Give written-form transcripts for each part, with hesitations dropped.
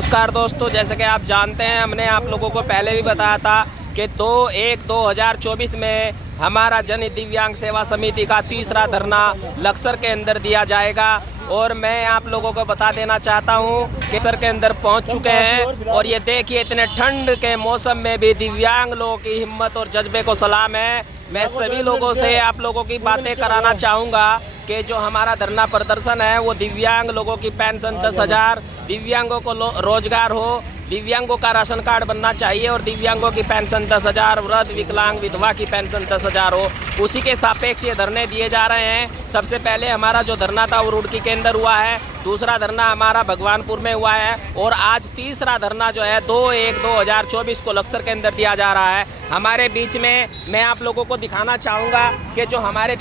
नमस्कार दोस्तों, जैसे कि आप जानते हैं हमने आप लोगों को पहले भी बताया था कि 2/1/2024 में हमारा जन दिव्यांग सेवा समिति का तीसरा धरना लक्सर के अंदर दिया जाएगा। और मैं आप लोगों को बता देना चाहता हूं कि लक्सर के अंदर पहुंच चुके हैं और ये देखिए इतने ठंड के मौसम में भी दिव्यांग लोगों की हिम्मत और जज्बे को सलाम है। मैं सभी लोगों से आप लोगों की बातें कराना चाहूँगा कि जो हमारा धरना प्रदर्शन है वो दिव्यांग लोगों की पेंशन 10,000, दिव्यांगों को रोजगार हो, दिव्यांगों का राशन कार्ड बनना चाहिए और दिव्यांगों की पेंशन 10,000, वृद्ध विकलांग विधवा की पेंशन 10,000 हो, उसी के सापेक्ष ये धरने दिए जा रहे हैं। सबसे पहले हमारा जो धरना था वो रुड़की के अंदर हुआ है, दूसरा धरना हमारा भगवानपुर में हुआ है और आज तीसरा धरना जो है 2/1/2024 को लक्सर के अंदर दिया जा रहा है। हमारे बीच में मैं आप लोगों को दिखाना चाहूँगा कि जो हमारे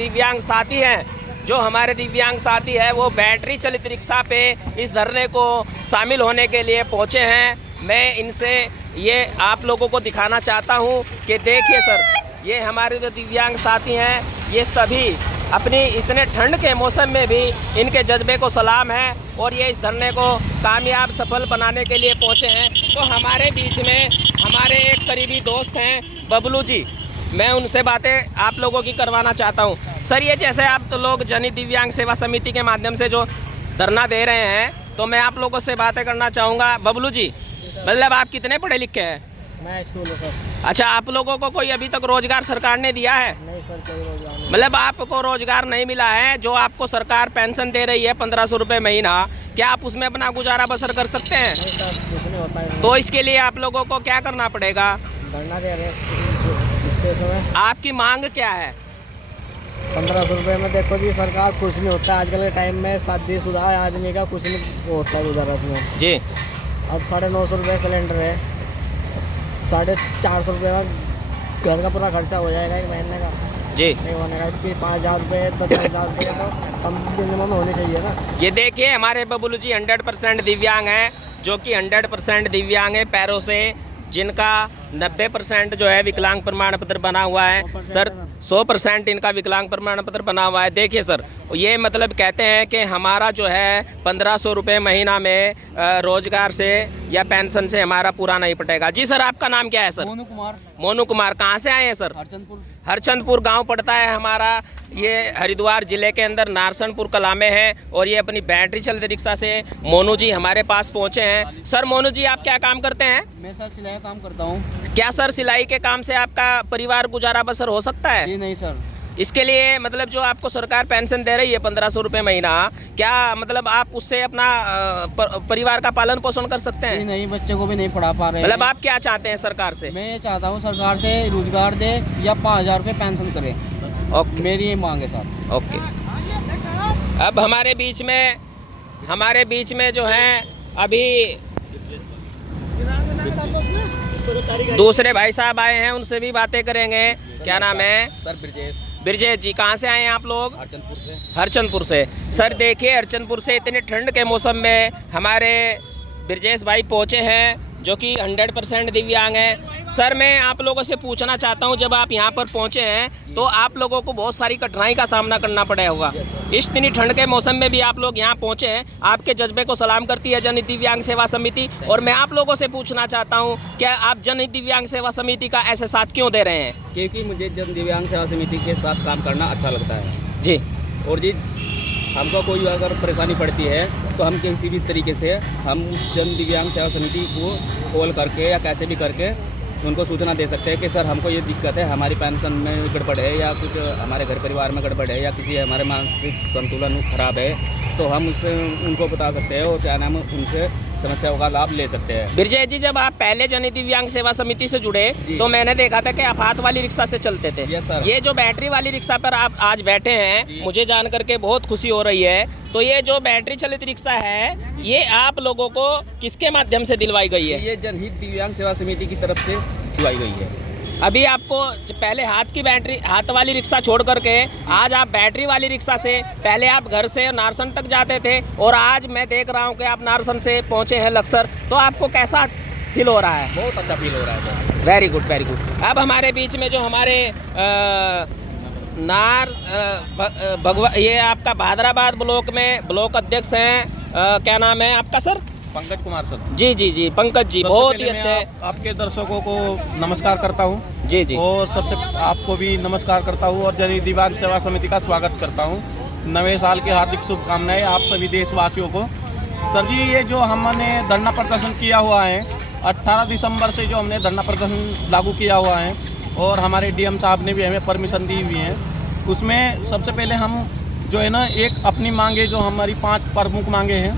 दिव्यांग साथी हैं वो बैटरी चलित रिक्शा पे इस धरने को शामिल होने के लिए पहुँचे हैं। मैं इनसे ये आप लोगों को दिखाना चाहता हूँ कि देखिए सर, ये हमारे जो दिव्यांग साथी हैं ये सभी अपनी इतने ठंड के मौसम में भी इनके जज्बे को सलाम है और ये इस धरने को कामयाब सफल बनाने के लिए पहुँचे हैं। तो हमारे बीच में हमारे एक करीबी दोस्त हैं बबलू जी, मैं उनसे बातें आप लोगों की करवाना चाहता हूँ। सर, ये जैसे आप तो लोग जन दिव्यांग सेवा समिति के माध्यम से जो धरना दे रहे हैं, तो मैं आप लोगों से बातें करना चाहूँगा। बबलू जी, मतलब आप कितने पढ़े लिखे हैं? मैं स्कूल में सर। अच्छा, आप लोगों को कोई अभी तक रोजगार सरकार ने दिया है? नहीं सर, कोई रोजगार नहीं। मतलब आपको रोजगार नहीं मिला है। जो आपको सरकार पेंशन दे रही है 1500 रुपये महीना, क्या आप उसमें अपना गुजारा बसर कर सकते हैं? नहीं सर, कुछ नहीं होता है। तो इसके लिए आप लोगों को क्या करना पड़ेगा? धरना दे रहे हैं इसके समय। आपकी मांग क्या है? 1500 रुपये में देखो जी, सरकार कुछ नहीं होता है। आजकल के टाइम में शादीशुदा आदमी का कुछ नहीं होता है गुजारा उसमें जी। अब 950 रुपये सिलेंडर है, 450 रुपये का घर का पूरा खर्चा हो जाएगा एक महीने का। जी। नहीं होने का, इसकी 5,000 रुपये 10,000 रुपये तो कम मिनिमम होनी चाहिए ना। ये देखिए हमारे बबलू जी 100% दिव्यांग हैं, जो कि 100% दिव्यांग है पैरों से, जिनका 90% जो है विकलांग प्रमाण पत्र बना हुआ है। सर 100% इनका विकलांग प्रमाण पत्र बना हुआ है। देखिए सर, ये मतलब कहते हैं कि हमारा जो है 1500 रुपये महीना में रोजगार से या पेंशन से हमारा पूरा नहीं पटेगा। जी सर, आपका नाम क्या है सर? मोनू कुमार। मोनू कुमार, कहाँ से आए हैं सर? हरचंदपुर गांव पड़ता है हमारा। ये हरिद्वार जिले के अंदर नारसनपुर कला में है और ये अपनी बैटरी चलित रिक्शा से मोनू जी हमारे पास पहुंचे हैं। सर मोनू जी, आप क्या काम करते हैं? मैं सर सिलाई का काम करता हूँ। क्या सर सिलाई के काम से आपका परिवार गुजारा बसर हो सकता है? जी नहीं सर। इसके लिए मतलब जो आपको सरकार पेंशन दे रही है 1500 रुपये महीना, क्या मतलब आप उससे अपना परिवार का पालन पोषण कर सकते हैं? जी नहीं, बच्चे को भी नहीं पढ़ा पा रहे हैं। मतलब आप क्या चाहते हैं सरकार से? मैं ये चाहता हूँ सरकार से रोजगार दे या 5,000 रुपये पेंशन करे। ओके, मेरी ये मांग है सर। ओके। अब हमारे बीच में जो है अभी दूसरे भाई साहब आए हैं, उनसे भी बातें करेंगे। क्या नाम है? सर ब्रजेश जी, कहाँ से आए हैं आप लोग? हरचंदपुर से। सर देखिए, हरचंदपुर से इतने ठंड के मौसम में हमारे ब्रजेश भाई पहुँचे हैं, जो कि 100% दिव्यांग हैं। सर मैं आप लोगों से पूछना चाहता हूं, जब आप यहां पर पहुंचे हैं तो आप लोगों को बहुत सारी कठिनाई का सामना करना पड़ा होगा। इस इतनी ठंड के मौसम में भी आप लोग यहां पहुंचे हैं। आपके जज्बे को सलाम करती है जन दिव्यांग सेवा समिति। और मैं आप लोगों से पूछना चाहता हूं, क्या आप जन दिव्यांग सेवा समिति का ऐसे साथ क्यों दे रहे हैं? क्योंकि मुझे जन दिव्यांग सेवा समिति के साथ काम करना अच्छा लगता है जी। और जी, हमको कोई अगर परेशानी पड़ती है तो हम किसी भी तरीके से हम जन दिव्यांग सेवा समिति को कॉल करके या कैसे भी करके उनको सूचना दे सकते हैं कि सर हमको ये दिक्कत है, हमारी पेंशन में गड़बड़ है या कुछ हमारे घर परिवार में गड़बड़ है या किसी हमारे मानसिक संतुलन खराब है, तो हम उससे उनको बता सकते हैं और क्या नाम उनसे समस्याओं का लाभ ले सकते हैं। ब्रजेश जी, जब आप पहले जन दिव्यांग सेवा समिति से जुड़े तो मैंने देखा था कि आप हाथ वाली रिक्शा से चलते थे। Yes sir. ये जो बैटरी वाली रिक्शा पर आप आज बैठे हैं, मुझे जान करके बहुत खुशी हो रही है। तो ये जो बैटरी चलित रिक्शा है, ये आप लोगों को किसके माध्यम से दिलवाई गई है? ये जनहित दिव्यांग सेवा समिति की तरफ से दिलवाई गई है। अभी आपको पहले हाथ वाली रिक्शा छोड़ करके आज आप बैटरी वाली रिक्शा से, पहले आप घर से नारसन तक जाते थे और आज मैं देख रहा हूं कि आप नारसन से पहुंचे हैं लक्सर। तो आपको कैसा फील हो रहा है? बहुत अच्छा फील हो रहा है। Very good, very good. अब हमारे बीच में जो हमारे ये आपका भादराबाद ब्लॉक में ब्लॉक अध्यक्ष हैं, क्या नाम है आपका सर? पंकज कुमार सर। जी जी जी पंकज जी, सबसे बहुत ही पहले मैं अच्छे। आपके दर्शकों को नमस्कार करता हूँ जी जी और सबसे आपको भी नमस्कार करता हूँ और जन दिव्यांग सेवा समिति का स्वागत करता हूँ। नए साल की हार्दिक शुभकामनाएं आप सभी देशवासियों को। सर जी, ये जो हमने धरना प्रदर्शन किया हुआ है 18 दिसंबर से, जो हमने धरना प्रदर्शन लागू किया हुआ है और हमारे डीएम साहब ने भी हमें परमिशन दी हुई है, उसमें सबसे पहले हम जो है ना, एक अपनी मांगे, जो हमारी 5 प्रमुख मांगे हैं,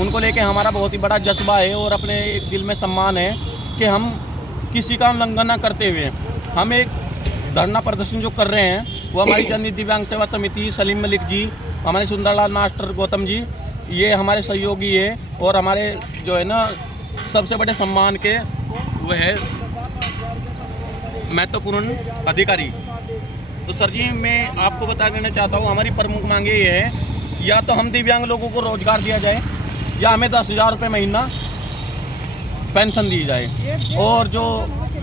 उनको लेके हमारा बहुत ही बड़ा जज्बा है और अपने एक दिल में सम्मान है कि हम किसी का उल्लंघन न करते हुए हम एक धरना प्रदर्शन जो कर रहे हैं, वो हमारी जन दिव्यांग सेवा समिति, सलीम मलिक जी, हमारे सुंदरलाल मास्टर गौतम जी, ये हमारे सहयोगी है और हमारे जो है ना सबसे बड़े सम्मान के वो है महत्वपूर्ण अधिकारी। तो सर जी, मैं आपको बता देना चाहता हूँ, हमारी प्रमुख मांगे ये है, या तो हम दिव्यांग लोगों को रोजगार दिया जाए या हमें 10,000 रुपये महीना पेंशन दी जाए, और जो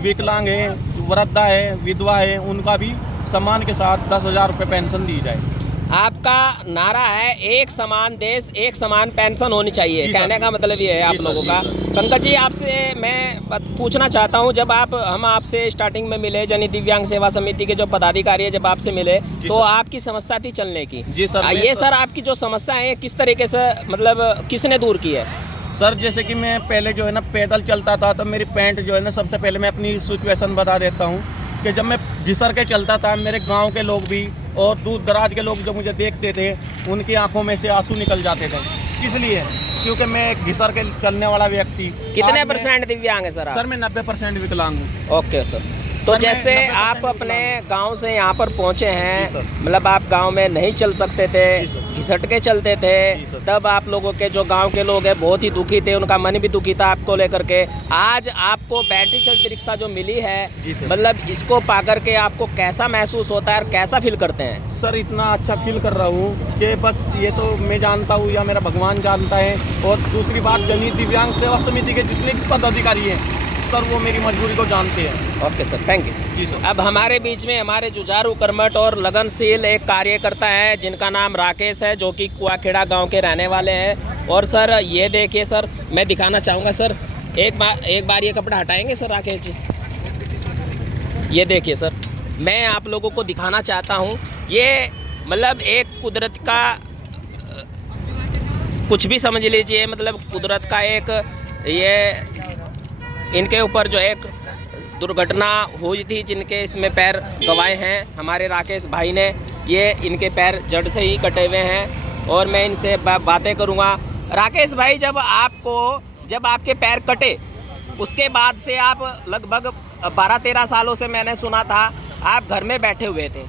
विकलांग है, वृद्धा है, विधवा है, उनका भी सम्मान के साथ 10,000 रुपये पेंशन दी जाए। आपका नारा है एक समान देश एक समान पेंशन होनी चाहिए, कहने का मतलब ये है आप लोगों का। पंकज जी, आपसे मैं पूछना चाहता हूँ, जब हम आपसे स्टार्टिंग में मिले, जन दिव्यांग सेवा समिति के जो पदाधिकारी है, जब आपसे मिले तो आपकी समस्या थी चलने की। जी सर। ये सर आपकी जो समस्या है किस तरीके से, मतलब किसने दूर की है? सर, जैसे कि मैं पहले जो है ना पैदल चलता था, तो मेरी पैंट जो है ना, सबसे पहले मैं अपनी सिचुएशन बता देता हूँ कि जब मैं घिसर के चलता था, मेरे गांव के लोग भी और दूर दराज के लोग जो मुझे देखते थे, उनकी आंखों में से आंसू निकल जाते थे। इसलिए क्योंकि मैं घिसर के चलने वाला व्यक्ति। कितने % दिव्यांग है सर आप? सर, मैं 90% विकलांग हूँ। Okay sir. तो सर, जैसे मैं 90% आप अपने गांव से यहाँ पर पहुँचे जी हैं, सर। मतलब आप गांव में नहीं चल सकते थे, जी सर। घिसट के चलते थे, जी सर। तब आप लोगों के जो गांव के लोग हैं बहुत ही दुखी थे, उनका मन भी दुखी था आपको लेकर के। आज आपको बैटरी चलित रिक्शा जो मिली है, जी सर। मतलब इसको पा करके आपको कैसा महसूस होता है और कैसा फील करते हैं? सर, इतना अच्छा फील कर रहा हूँ कि बस ये तो मैं जानता हूँ या मेरा भगवान जानता है। और दूसरी बात, जन दिव्यांग सेवा समिति के जितने भी पदाधिकारी हैं सर, वो मेरी मजबूरी को जानते हैं। Okay sir, thank you. जी सर। अब हमारे बीच में हमारे जुझारू, कर्मठ और लगनशील एक कार्यकर्ता है जिनका नाम राकेश है, जो कि कुआखेड़ा गांव के रहने वाले हैं। और सर ये देखिए सर, मैं दिखाना चाहूँगा सर, एक बार ये कपड़ा हटाएंगे सर राकेश जी? ये देखिए सर, मैं आप लोगों को दिखाना चाहता हूँ, ये मतलब एक कुदरत का कुछ भी समझ लीजिए, मतलब कुदरत का एक, ये इनके ऊपर जो एक दुर्घटना हुई थी, जिनके इसमें पैर गंवाए हैं हमारे राकेश भाई ने। ये इनके पैर जड़ से ही कटे हुए हैं और मैं इनसे बातें करूंगा। राकेश भाई, जब आपके पैर कटे, उसके बाद से आप लगभग 12-13 सालों से, मैंने सुना था, आप घर में बैठे हुए थे।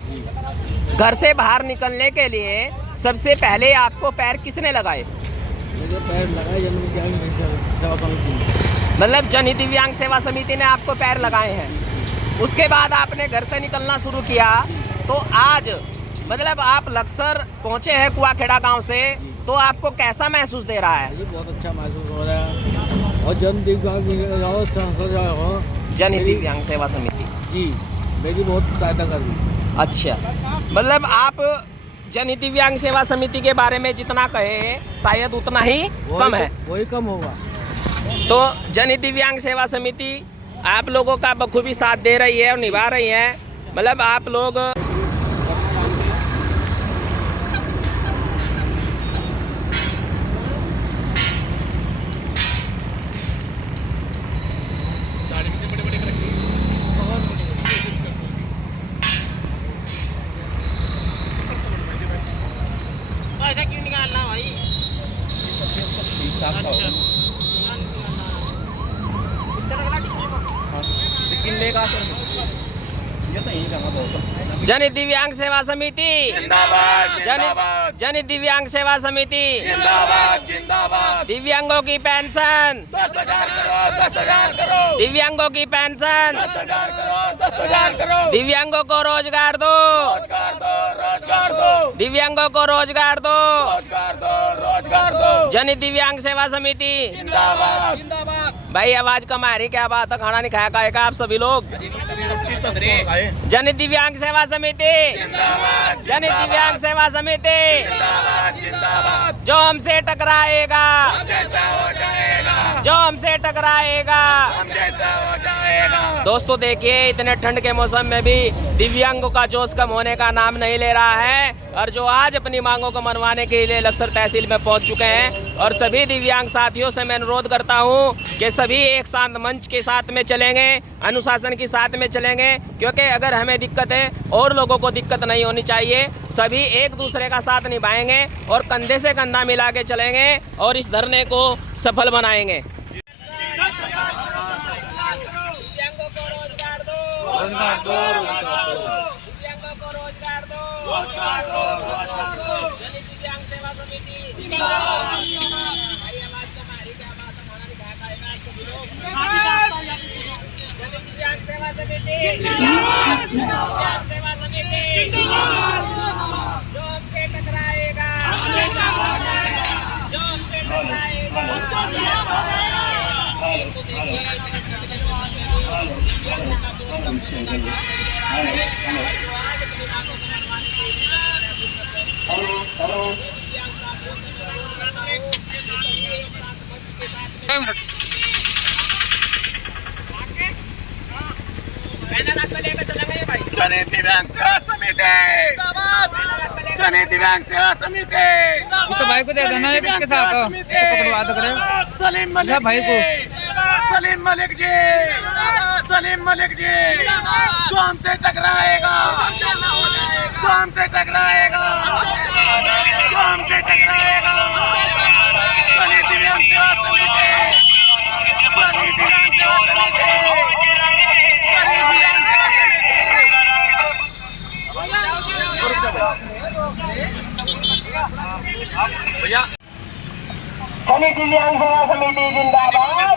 घर से बाहर निकलने के लिए सबसे पहले आपको पैर किसने लगाए? मुझे पैर लगाए जन दिव्यांग सेवा समिति ने। मतलब जन दिव्यांग सेवा समिति ने आपको पैर लगाए हैं। उसके बाद आपने घर से निकलना शुरू किया, तो आज मतलब आप लक्सर पहुंचे हैं कुआखेड़ा गांव से, तो आपको कैसा महसूस दे रहा है? मुझे बहुत अच्छा महसूस हो रहा है। और जन दिव्यांग सेवा समिति जी मेरी बहुत सहायता कर रही। अच्छा, मतलब आप जन दिव्यांग सेवा समिति के बारे में जितना कहे शायद उतना ही कम है। वही कम होगा। तो जन दिव्यांग सेवा समिति आप लोगों का बखूबी साथ दे रही है और निभा रही है। मतलब आप लोग ऐसा क्यों निकालना भाई? जन दिव्यांग सेवा समिति जन दिव्यांग सेवा समिति, दिव्यांगों की पेंशन, 10,000 करो, 10,000 करो, दिव्यांगों की पेंशन, 10,000 करो, दिव्यांगों को रोजगार दो, रोजगार दो, रोजगार दो, दिव्यांगों को रोजगार दो, रोजगार दो, रोजगार दो। जन दिव्यांग सेवा समिति जिंदाबाद, जिंदाबाद। भाई आवाज कम आ रही, क्या बात है? खाना नहीं खाया का आप सभी लोग? जन दिव्यांग सेवा समिति, जन दिव्यांग सेवा समिति, जिंदाबाद, जिंदाबाद। जो हमसे टकराएगा जैसा हो जाएगा। जो हमसे टकराएगा दोस्तों देखिए, इतने ठंड के मौसम में भी दिव्यांगों का जोश कम होने का नाम नहीं ले रहा है और जो आज अपनी मांगों को मनवाने के लिए लक्सर तहसील में पहुंच चुके हैं। और सभी दिव्यांग साथियों से मैं अनुरोध करता हूं कि सभी एक साथ मंच के साथ में चलेंगे, अनुशासन के साथ में चलेंगे, क्योंकि अगर हमें दिक्कत है और लोगों को दिक्कत नहीं होनी चाहिए। सभी एक दूसरे का साथ निभाएंगे और कंधे से कंधा मिला के चलेंगे और इस धरने को सफल बनाएंगे। दिव्यांगों को रोजगार दो, दिव्यांगों को रोजगार दो, दिव्यांग सेवा समिति दिव्यांग सेवा समिति जो हमसे टकराएगा, जो हमसे टकराएगा। उस भाई को दे देना है किसके साथ हो बात करे सलीम मलिक भाई को सलीम मलिक जी जो हमसे टकराएगा, जो हमसे टकराएगा, जो हमसे टकराएगा। चलिए दिव्यांग सेवा समिति, चलिए दिव्यांग सेवा समिति, चलिए दिव्यांग सेवा समिति। भैया चलिए दिव्यांग सेवा समिति जिंदाबाद,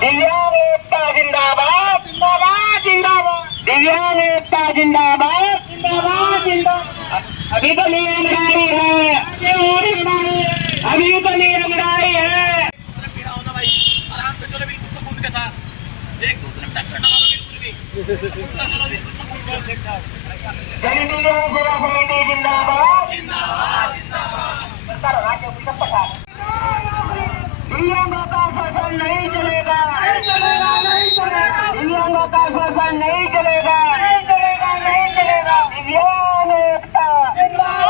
दिव्यांग एकता जिंदाबाद, दिव्यांग एकता जिंदाबाद, अभी तो नियम जारी है, अभी तो नियम जारी है। आराम से चलो, बिल्कुल सुकून के साथ, एक दूसरे में टक्कर ना मारो, बिल्कुल भी चलो, बिल्कुल सुकून के साथ। चलिए दिव्यांग सेवा समिति जिंदाबाद, दिव्यांगों का शासन नहीं चलेगा, दिव्यांगों का शासन नहीं चलेगा, दिव्यांग एकता, दिव्यांग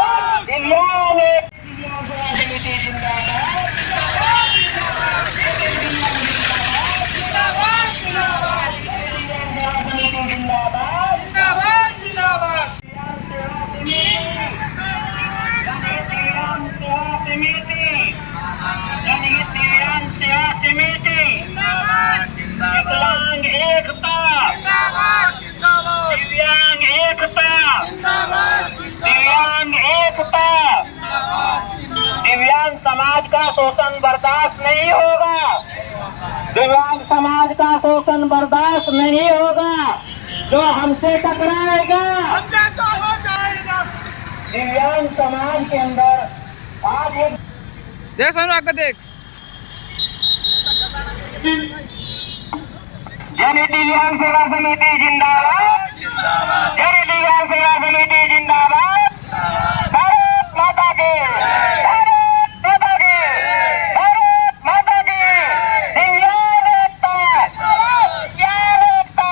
समिति जिंदाबाद, समिति जिंदाबाद, दिव्यांग एकता, दिव्यांग एकता, दिव्यांग एकता, दिव्यांग समाज का शोषण बर्दाश्त नहीं होगा, दिव्यांग समाज का शोषण बर्दाश्त नहीं होगा। जो हमसे टकराएगा दिव्यांग समाज के अंदर आज एक देख सोनू आगे देख जन दिव्यांग सेवा समिति जिंदाबाद, जन दिव्यांग सेवा समिति जिंदाबाद। भारत माता की, भारत माता की, भारत माता की। दिव्यांग एकता, दिव्यांग एकता,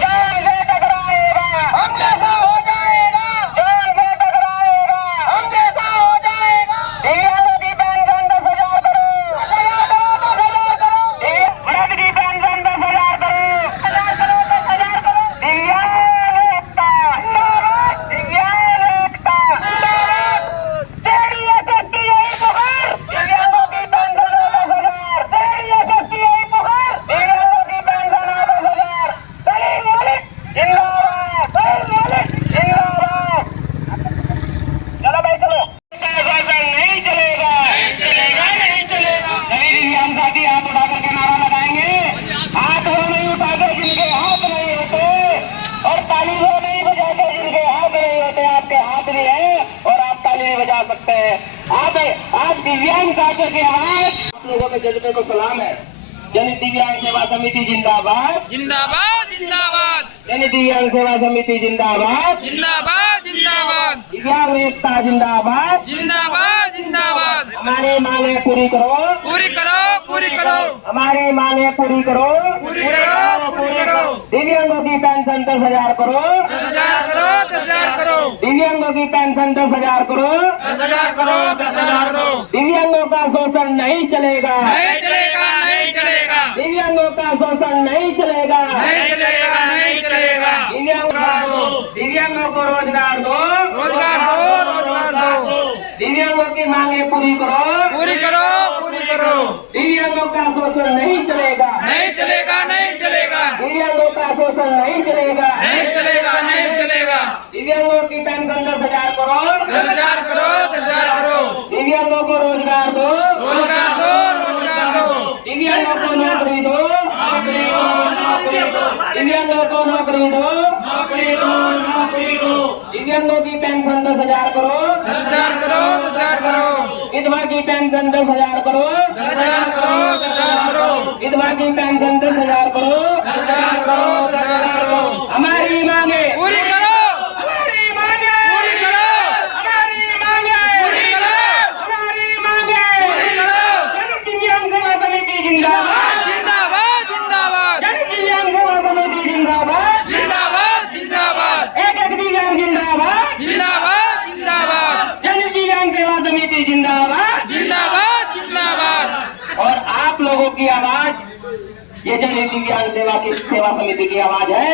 जान से टकराएगा, हम जैसा हो जाएगा, जान से टकराएगा, हम जैसा हो जाएगा। दिव्यांगों की पेंशन 10,000 करो, व्रत की पेंशन 10,000 करो, दिव्यांग एकता, दिव्यांग एकता, तेरी शक्ति यही पुकार, दिव्यांगों की पेंशन 10,000, तेरी शक्ति यही पुकार, दिव्यांगों की पेंशन 10,000। सलीम मलिक जिंदाबाद, सलीम मलिक जिंदाबाद। चलो भाई चलो, नहीं चलेगा, नहीं चलेगा, नहीं चलेगा। सभी दिव्यांग साथी हाथ उठा करके नारा लगाएंगे। हाथ वो नहीं उठाते जिनके हाथ नहीं होते, और ताली वो नहीं बजाते जिनके हाथ नहीं होते। आपके हाथ भी है और आप ताली भी बजा सकते हैं। आज दिव्यांग साथियों की आवाज आप लोगों के जज्बे को सलाम है। जन दिव्यांग सेवा समिति जिंदाबाद, जिंदाबाद जिंदाबाद जन दिव्यांग सेवा समिति जिंदाबाद, जिंदाबाद जिंदाबाद दिव्यांग एकता जिंदाबाद। जिंदाबाद जिंदाबाद हमारी मांगे पूरी करो, पूरी करो पूरी करो, हमारी मांगे पूरी करो, पूरी करो, पूरी करो, दिव्यांगों की पेंशन 10,000 करो, 10,000 करो, 10,000 करो, दिव्यांगों की पेंशन 10,000 करो, 10,000 करो, 10,000 करो, दिव्यांगों का शोषण नहीं चलेगा, नहीं चलेगा, नहीं चलेगा, दिव्यांगों का शोषण नहीं चलेगा, नहीं चलेगा, नहीं चलेगा, दिव्यांगों को रोजगार दो, रोजगार दो, रोजगार दो, दिव्यांगों की मांगे पूरी करो, पूरी करो, पूरी करो, दिव्यांगों का शोषण नहीं चलेगा, नहीं चलेगा, नहीं चलेगा, दिव्यांगों का शोषण नहीं चलेगा, नहीं चलेगा, नहीं चलेगा, दिव्यांगों की पेंशन 10,000 करो, 10,000 करो, 10,000 करो, दिव्यांगों को रोजगार दो, रोजगार दो, रोजगार दो, दिव्यांगों को नौकरी दो, दिव्यांगों को नौकरी दो, दिव्यांगों की पेंशन 10,000 करो, 10,000 करो, 10,000 करो, विधवा की पेंशन 10,000 करो, 10,000 करो, 10,000 करो, विधवा की पेंशन 10,000 करो, 10,000 करो, 10,000 करो, हमारी मांगे पूरी करो, हमारी मांगे पूरी करो, हमारी मांगे पूरी करो, हमारी मांगे पूरी करो, जन दिव्यांग सेवा समिति जिंदाबाद, जिंदाबाद, जिंदाबाद, जन दिव्यांग सेवा समिति जिंदाबाद, जिंदाबाद, जिंदाबाद, एक दिव्यांग जिंदाबाद, जिंदाबाद, जिंदाबाद, जन दिव्यांग सेवा समिति जिंदाबाद। जिंदाबाद, जिंदाबाद, और आप लोगों की आवाज, ये जन दिव्यांग सेवा समिति की आवाज है,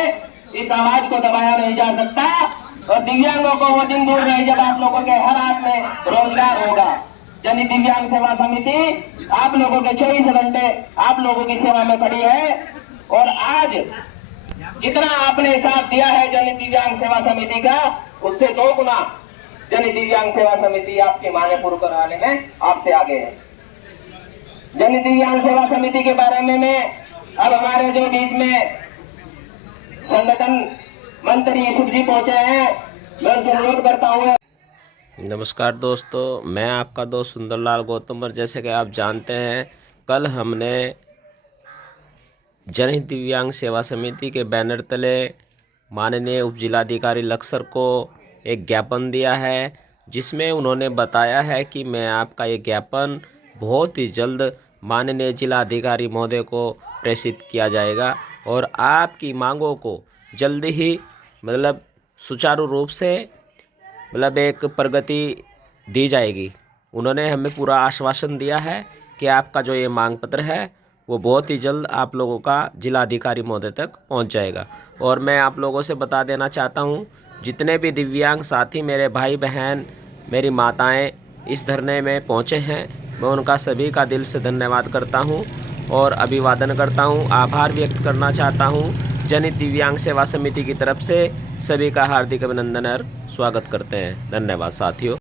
इस आवाज को दबाया नहीं जा सकता। और दिव्यांगों को वो दिन दूर नहीं जब आप लोगों के हर हाथ में रोजगार होगा। जन दिव्यांग सेवा समिति आप लोगों के 24 घंटे आप लोगों की सेवा में खड़ी है। और आज जितना आपने साथ दिया है जन दिव्यांग सेवा समिति का, उससे 2 गुना जन दिव्यांग सेवा समिति आपकी मांगे पूरी कराने में आपसे आगे है। जन दिव्यांग सेवा समिति के बारे में मैं अब हमारे जो बीच में संगठन मंत्री यूसुफ जी पहुंचे हैं, मैं उनसे अनुरोध करता हूँ। नमस्कार दोस्तों, मैं आपका दोस्त सुंदरलाल गौतम। और जैसे कि आप जानते हैं, कल हमने जनहित दिव्यांग सेवा समिति के बैनर तले माननीय उप जिलाधिकारी लक्सर को एक ज्ञापन दिया है, जिसमें उन्होंने बताया है कि मैं आपका ये ज्ञापन बहुत ही जल्द माननीय जिलाधिकारी महोदय को प्रेषित किया जाएगा और आपकी मांगों को जल्दी ही सुचारू रूप से एक प्रगति दी जाएगी। उन्होंने हमें पूरा आश्वासन दिया है कि आपका जो ये मांग पत्र है वो बहुत ही जल्द आप लोगों का जिलाधिकारी महोदय तक पहुंच जाएगा। और मैं आप लोगों से बता देना चाहता हूं, जितने भी दिव्यांग साथी, मेरे भाई बहन, मेरी माताएं इस धरने में पहुंचे हैं, मैं उनका सभी का दिल से धन्यवाद करता हूं और अभिवादन करता हूं, आभार व्यक्त करना चाहता हूं। जनहित दिव्यांग सेवा समिति की तरफ से सभी का हार्दिक अभिनंदन और स्वागत करते हैं। धन्यवाद साथियों।